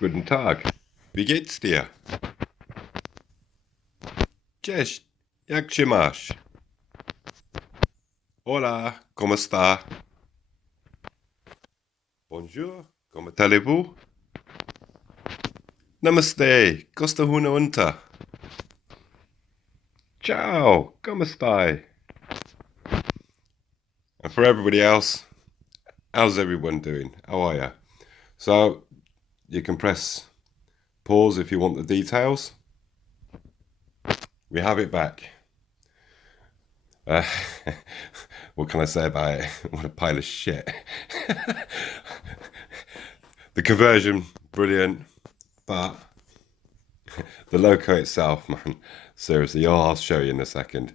Guten Tag. Wie geht's dir? Cześć. Jak się masz? Hola. Comment está? Bonjour. Comment allez-vous? Namaste. Costa huna unta. Ciao. Come stai? And for everybody else, how's everyone doing? How are ya? So, you can press pause if you want the details. We have it back. What can I say about it? What a pile of shit. The conversion, brilliant, but the loco itself, man, seriously, I'll show you in a second.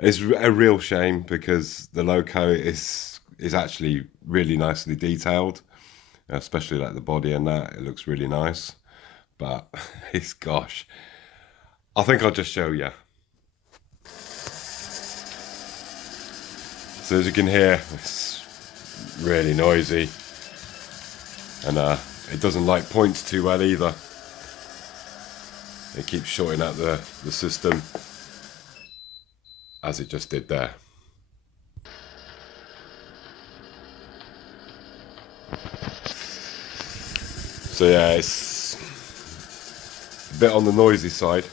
It's a real shame because the loco is actually really nicely detailed, especially like the body and that. It looks really nice, but it's gosh. I think I'll just show you. So as you can hear, it's really noisy, and it doesn't like points too well either. It keeps shorting out the system, as it just did there. So yeah, it's a bit on the noisy side,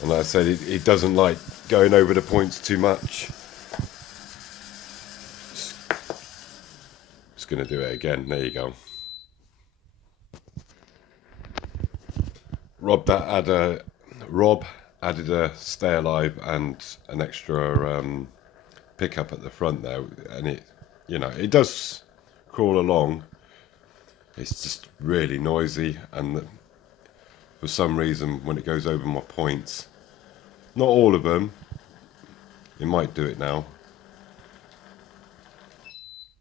and like I said, it doesn't like going over the points too much. Just gonna do it again. There you go. Rob added a stay alive and an extra pickup at the front there, and it does crawl along. It's just really noisy, and for some reason when it goes over my points, not all of them, it might do it now.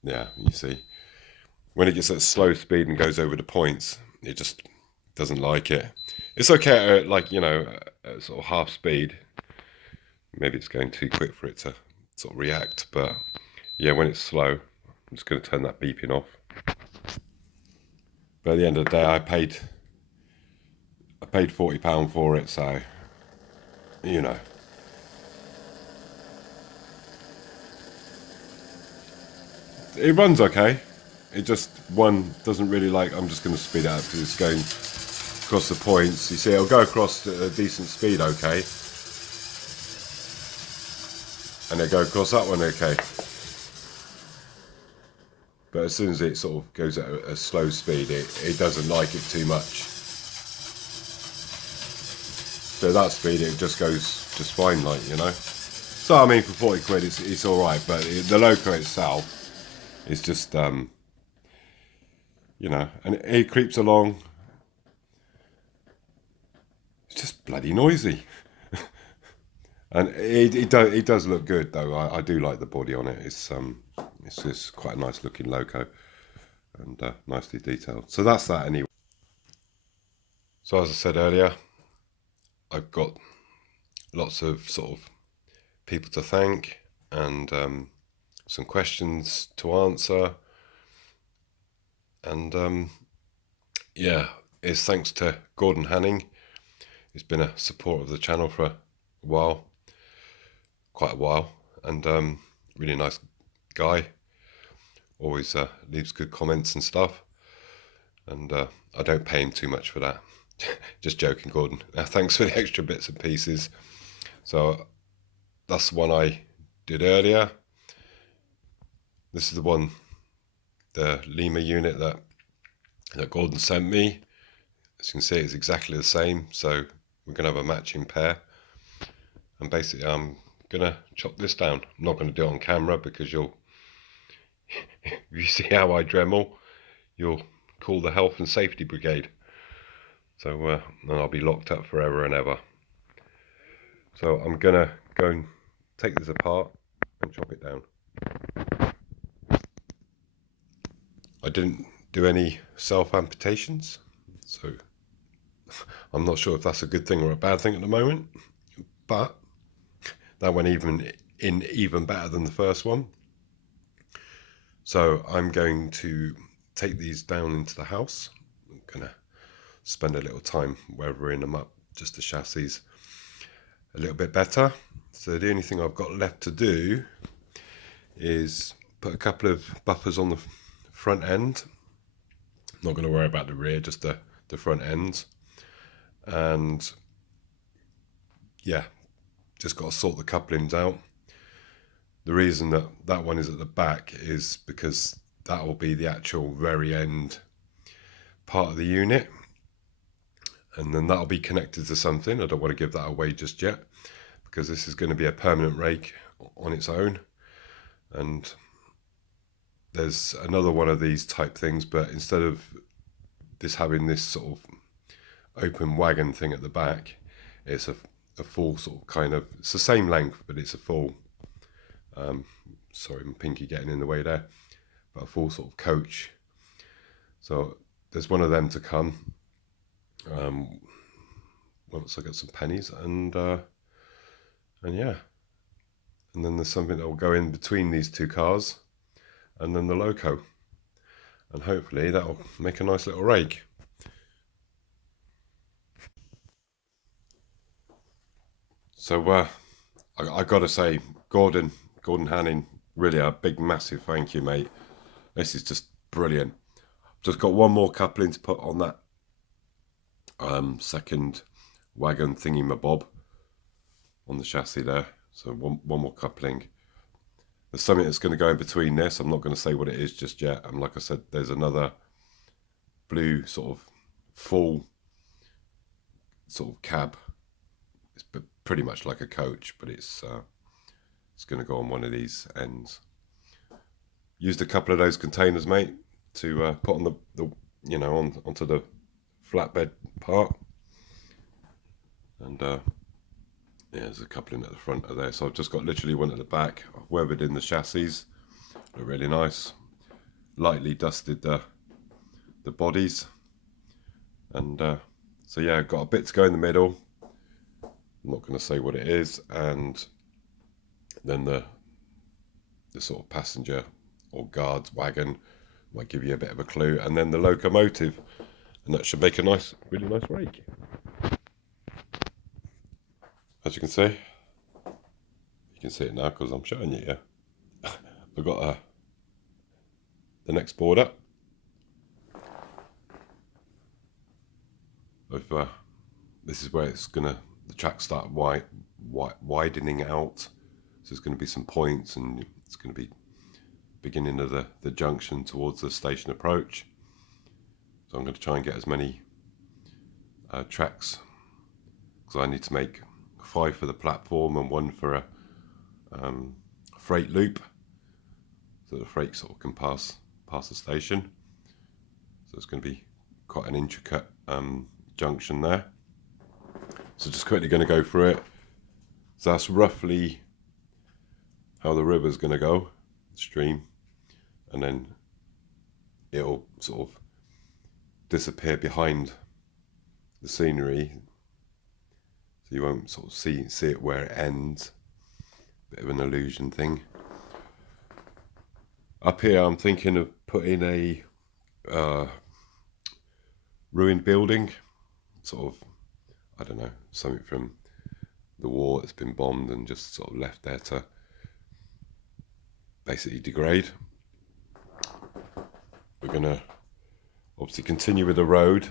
Yeah, you see, when it gets at slow speed and goes over the points, it just doesn't like it. It's okay at at sort of half speed. Maybe it's going too quick for it to sort of react, but yeah, when it's slow, I'm just going to turn that beeping off. But at the end of the day, I paid £40 for it, so it runs okay. It just doesn't really like. I'm just going to speed it up because it's going across the points. You see, it'll go across at a decent speed, okay, and it'll go across that one, okay. But as soon as it sort of goes at a slow speed, it doesn't like it too much. So at that speed, it just goes just fine, So I mean, for 40 quid, it's all right. But the loco itself is just, and it creeps along. It's just bloody noisy. And it does look good though. I do like the body on it. It's just quite a nice looking loco, and nicely detailed. So that's that anyway. So as I said earlier, I've got lots of sort of people to thank, and some questions to answer, and yeah, it's thanks to Gordon Hanning. He's been a supporter of the channel for a while, quite a while, and really nice guy. Always leaves good comments and stuff, and I don't pay him too much for that. Just joking, Gordon. Thanks for the extra bits and pieces. So that's the one I did earlier. This is the one, the Lima unit that Gordon sent me. As you can see, it's exactly the same, so we're going to have a matching pair. And basically, I'm going to chop this down. I'm not going to do it on camera because if you see how I Dremel, you'll call the health and safety brigade. So then I'll be locked up forever and ever. So I'm going to go and take this apart and chop it down. I didn't do any self-amputations, so I'm not sure if that's a good thing or a bad thing at the moment, but that went even better than the first one. So I'm going to take these down into the house, gonna spend a little time weathering them up, just the chassis a little bit better. So the only thing I've got left to do is put a couple of buffers on the front end. Not going to worry about the rear, just the front end. And yeah, just got to sort the couplings out. The reason that one is at the back is because that will be the actual very end part of the unit, and then that'll be connected to something. I don't want to give that away just yet, because this is going to be a permanent rake on its own. And there's another one of these type things, but instead of this having this sort of open wagon thing at the back, it's a full sort of kind of, it's the same length, but it's a full, sorry, my pinky getting in the way there, but a full sort of coach. So there's one of them to come once I get some pennies, and yeah, and then there's something that will go in between these two cars, and then the loco, and hopefully that'll make a nice little rake. So I gotta say, Gordon Hanning, really a big massive thank you, mate. This is just brilliant. Just got one more coupling to put on that second wagon thingy mabob on the chassis there. So one more coupling. There's something that's going to go in between this. I'm not going to say what it is just yet. And like I said, there's another blue sort of full sort of cab. It's pretty much like a coach, but it's going to go on one of these ends. Used a couple of those containers, mate, to put on the you know, onto the flatbed part. And yeah, there's a coupling at the front of there. So I've just got literally one at the back. I've weathered in the chassis. They're really nice. Lightly dusted the bodies. And so yeah, I've got a bit to go in the middle. I'm not going to say what it is. And then the sort of passenger or guard's wagon might give you a bit of a clue. And then the locomotive. And that should make a nice, really nice rake. As you can see it now because I'm showing you. Yeah, we've got the next board up. This is where it's gonna, the track start widening out. So there's going to be some points, and it's going to be beginning of the junction towards the station approach. So I'm going to try and get as many tracks, because I need to make 5 for the platform and 1 for a freight loop, so the freight sort of can pass the station. So it's going to be quite an intricate junction there. So just quickly going to go through it. So that's roughly how the river's going to go, stream, and then it'll sort of disappear behind the scenery, so you won't sort of see it where it ends. Bit of an illusion thing. Up here I'm thinking of putting a ruined building, sort of, I don't know, something from the war that's been bombed and just sort of left there to basically degrade. We're gonna obviously continue with the road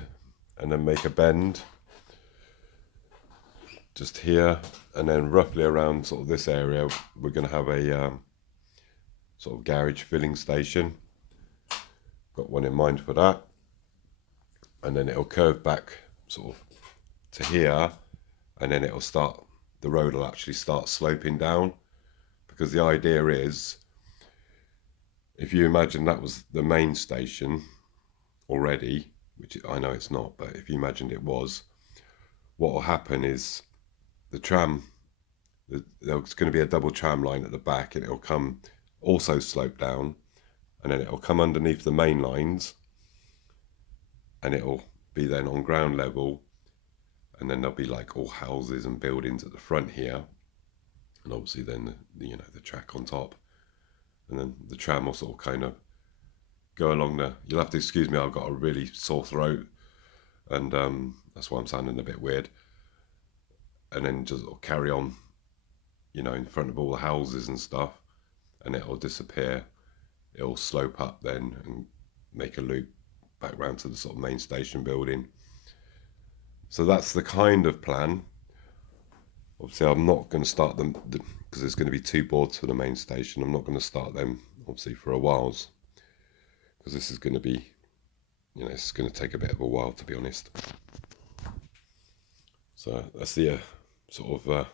and then make a bend just here, and then roughly around sort of this area we're going to have a sort of garage filling station. Got one in mind for that, and then it'll curve back sort of to here, and then it'll start, the road will actually start sloping down, because the idea is, if you imagine that was the main station already, which I know it's not, but if you imagined it was, what will happen is the tram, there's going to be a double tram line at the back, and it'll come also slope down, and then it'll come underneath the main lines, and it'll be then on ground level, and then there'll be like all houses and buildings at the front here, and obviously then the track on top, and then the tram will sort of kind of go along the, you'll have to excuse me, I've got a really sore throat, and that's why I'm sounding a bit weird. And then just carry on, you know, in front of all the houses and stuff, and it'll disappear. It'll slope up then and make a loop back round to the sort of main station building. So that's the kind of plan. Obviously, I'm not going to start them because there's going to be 2 boards for the main station. I'm not going to start them, obviously, for a while, because this is going to be, you know, it's going to take a bit of a while, to be honest. So that's the sort of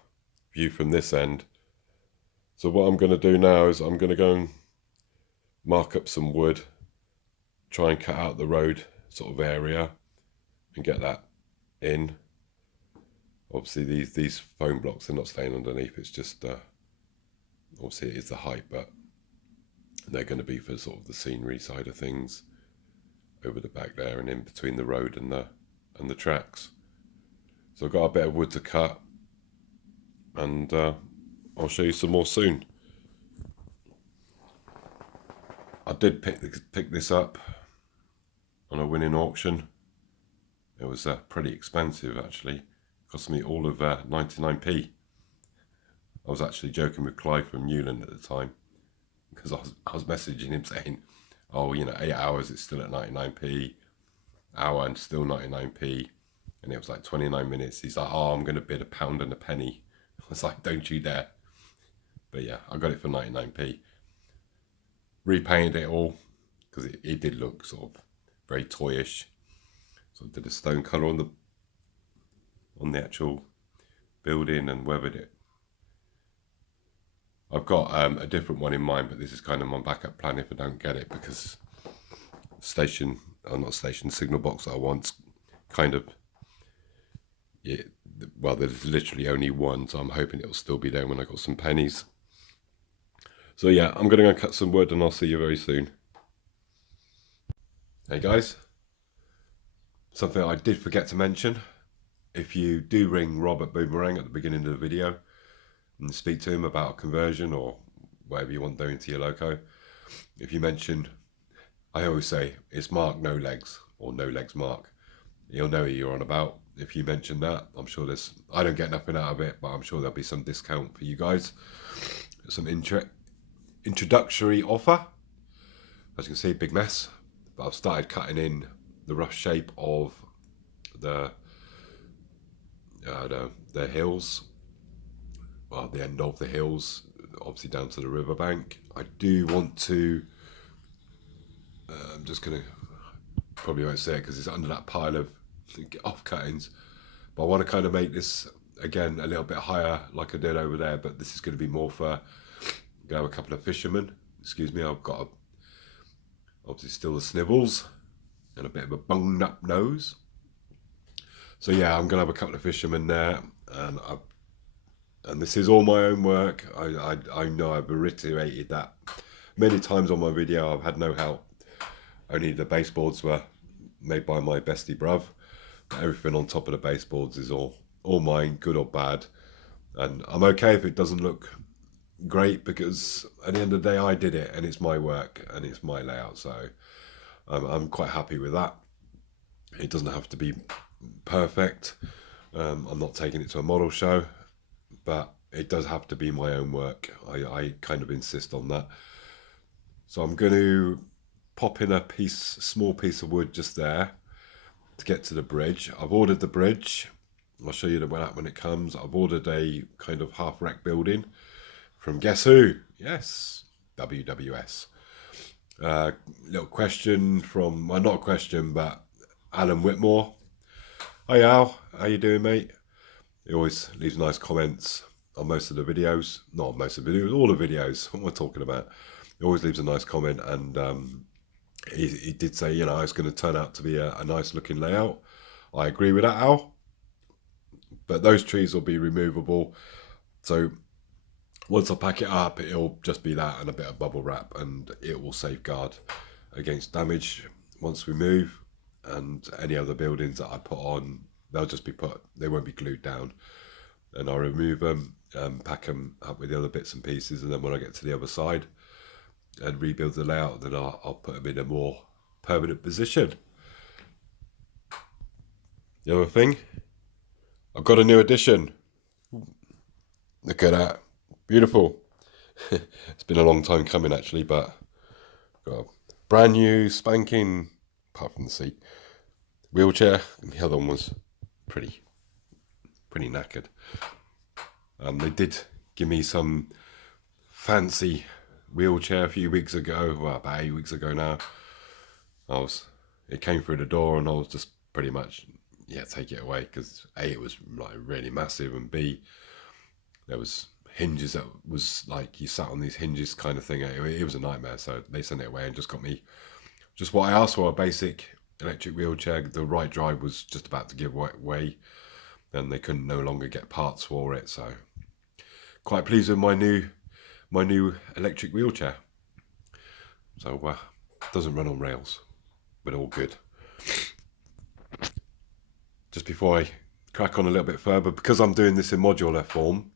view from this end. So what I'm going to do now is I'm going to go and mark up some wood, try and cut out the road sort of area and get that in. Obviously these foam blocks are not staying underneath, it's just obviously it is the height, but they're going to be for sort of the scenery side of things over the back there and in between the road and the tracks. So I've got a bit of wood to cut, and I'll show you some more soon. I did pick this up on a winning auction. It was pretty expensive actually. It cost me all of 99p. I was actually joking with Clive from Newland at the time, because I was messaging him saying, oh, you know, 8 hours it's still at 99p, hour and still 99p, and it was like 29 minutes. He's like, oh, I'm going to bid £1 and a penny. I was like, don't you dare. But yeah, I got it for 99p. Repainted it all, because it did look sort of very toyish. So I did a stone colour on the actual building and weathered it. I've got a different one in mind, but this is kind of my backup plan if I don't get it, because signal box that I want kind of, yeah, well, there's literally only one, so I'm hoping it'll still be there when I got some pennies. So yeah, I'm going to go cut some wood and I'll see you very soon. Hey guys, something I did forget to mention. If you do ring Robert Boomerang at the beginning of the video and speak to him about a conversion or whatever you want doing to your loco, if you mention, I always say it's Mark No Legs or No Legs Mark, he'll know who you're on about. If you mention that, I'm sure I don't get nothing out of it, but I'm sure there'll be some discount for you guys, some introductory offer. As you can see, big mess, but I've started cutting in the rough shape of the hills, well, the end of the hills, obviously down to the riverbank. I do want to, I'm just going to, probably won't say it because it's under that pile of off cuttings, but I want to kind of make this again a little bit higher like I did over there, but this is going to be more for, a couple of fishermen. Excuse me, I've got obviously still the snivels and a bit of a bunged up nose. So yeah, I'm gonna have a couple of fishermen there, and this is all my own work. I know I've reiterated that many times on my video. I've had no help. Only the baseboards were made by my bestie bruv. Everything on top of the baseboards is all mine, good or bad. And I'm okay if it doesn't look great, because at the end of the day I did it and it's my work and it's my layout, so I'm quite happy with that. It doesn't have to be perfect. I'm not taking it to a model show, but it does have to be my own work. I kind of insist on that. So I'm going to pop in a small piece of wood just there to get to the bridge. I've ordered the bridge. I'll show you that when it comes. I've ordered a kind of half rack building from guess who? Yes, WWS. Little question from, well, not a question, but Alan Whitmore. Hi Al, how you doing, mate? He always leaves nice comments on most of the videos. Not most of the videos, all the videos. What we're talking about. He always leaves a nice comment, and he did say, you know, it's going to turn out to be a nice looking layout. I agree with that, Al. But those trees will be removable. So once I pack it up, it'll just be that and a bit of bubble wrap, and it will safeguard against damage once we move. And any other buildings that I put on, they'll just be they won't be glued down. And I'll remove them, pack them up with the other bits and pieces, and then when I get to the other side and rebuild the layout, then I'll put them in a more permanent position. The other thing, I've got a new addition. Look at that. Beautiful. It's been a long time coming actually, but got a brand new spanking, apart from the seat, wheelchair. And the other one was pretty knackered. They did give me some fancy wheelchair a few weeks ago, well, about 8 weeks ago now. It came through the door and I was just pretty much, yeah, take it away, because A, it was like really massive, and B, there was hinges that was like you sat on these hinges kind of thing. It was a nightmare, so they sent it away and just got me just what I asked for, a basic electric wheelchair. The right drive was just about to give way, and they couldn't no longer get parts for it, so quite pleased with my new electric wheelchair. So doesn't run on rails, but all good. Just before I crack on a little bit further, because I'm doing this in modular form,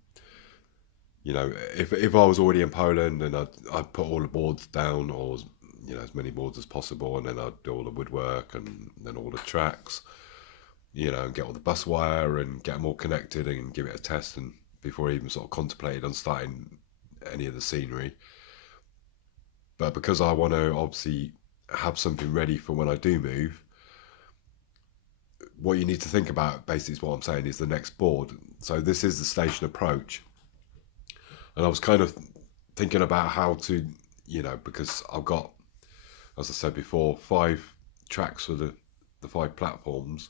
you know, if I was already in Poland, and I'd put all the boards down, or as many boards as possible, and then I'd do all the woodwork and then all the tracks, and get all the bus wire and get them all connected and give it a test, and before I even sort of contemplated on starting any of the scenery. But because I want to obviously have something ready for when I do move, what you need to think about, basically, is what I'm saying, is the next board. So this is the station approach. And I was kind of thinking about how to, because I've got, as I said before, 5 tracks for the 5 platforms,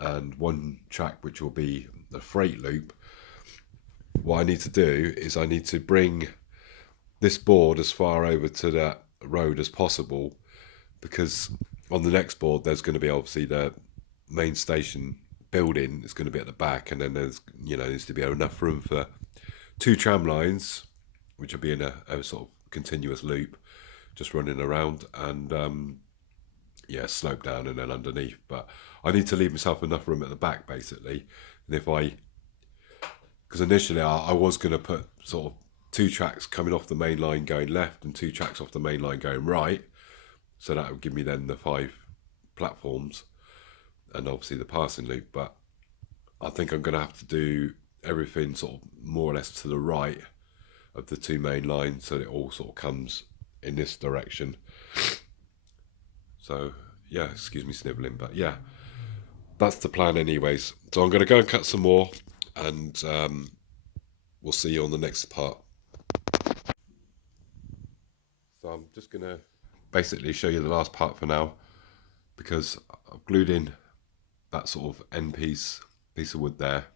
and 1 track which will be the freight loop. What I need to do is I need to bring this board as far over to that road as possible, because on the next board there's going to be obviously the main station building is going to be at the back, and then there's needs to be enough room for 2 tram lines, which will be in a sort of continuous loop, just running around, and slope down and then underneath. But I need to leave myself enough room at the back, basically. And because initially I was going to put sort of 2 tracks coming off the main line going left and 2 tracks off the main line going right, so that would give me then the 5 platforms and obviously the passing loop. But I think I'm going to have to do everything sort of more or less to the right of the 2 main lines, so it all sort of comes in this direction. So yeah, excuse me snivelling, but yeah, that's the plan anyways. So I'm going to go and cut some more, and we'll see you on the next part. So I'm just going to basically show you the last part for now, because I've glued in that sort of end piece of wood there,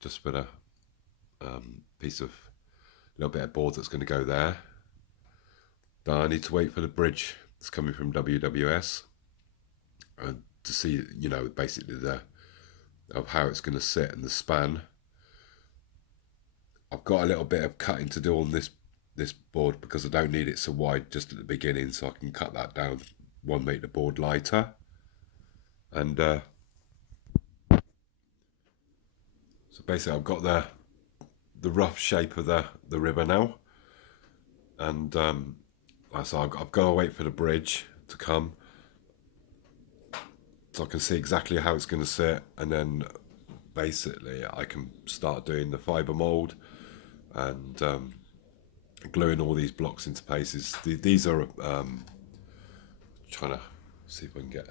just with a piece of little bit of board that's going to go there. Now I need to wait for the bridge that's coming from WWS to see, basically of how it's going to sit and the span. I've got a little bit of cutting to do on this board, because I don't need it so wide just at the beginning, so I can cut that down 1 meter board lighter. And so basically I've got the rough shape of the river now, and so I've got to wait for the bridge to come so I can see exactly how it's going to sit, and then basically I can start doing the fibre mould and gluing all these blocks into places. These are trying to see if I can get,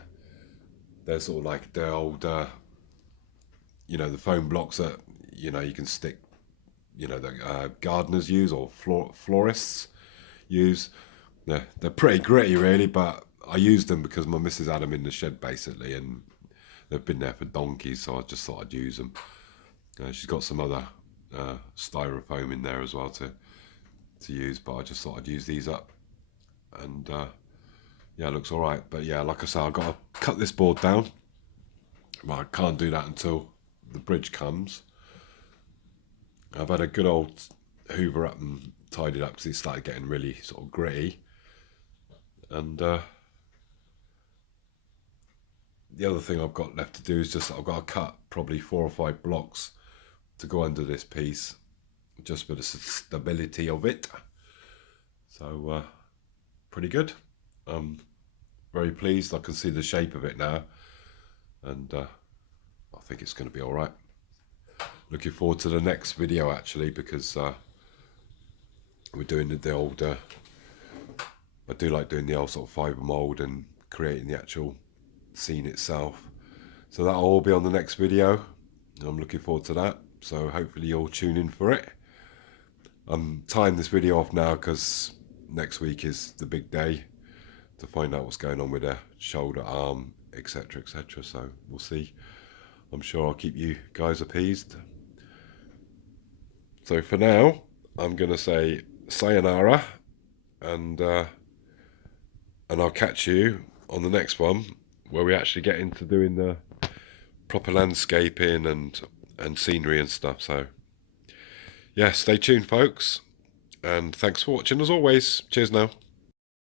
they're sort of like the old the foam blocks that you can stick, that gardeners use, or florists use. They're pretty gritty really, but I used them because my missus had them in the shed basically, and they've been there for donkeys, so I just thought I'd use them. She's got some other styrofoam in there as well to use, but I just thought I'd use these up, and yeah, it looks all right. But yeah, like I say, I've got to cut this board down. Well, I can't do that until the bridge comes. I've had a good old hoover up and tidied up, because it started getting really sort of gritty. And the other thing I've got left to do is just I've got to cut probably 4 or 5 blocks to go under this piece, just for the stability of it. So pretty good. Very pleased. I can see the shape of it now, and I think it's going to be all right. Looking forward to the next video actually, because we're doing the old. I do like doing the old sort of fibre mould and creating the actual scene itself. So that'll all be on the next video. I'm looking forward to that. So hopefully you'll tune in for it. I'm tying this video off now because next week is the big day to find out what's going on with the shoulder, arm, etc, etc. So we'll see. I'm sure I'll keep you guys appeased. So for now, I'm going to say sayonara, and I'll catch you on the next one where we actually get into doing the proper landscaping and scenery and stuff. So yeah, stay tuned folks, and thanks for watching as always. Cheers now.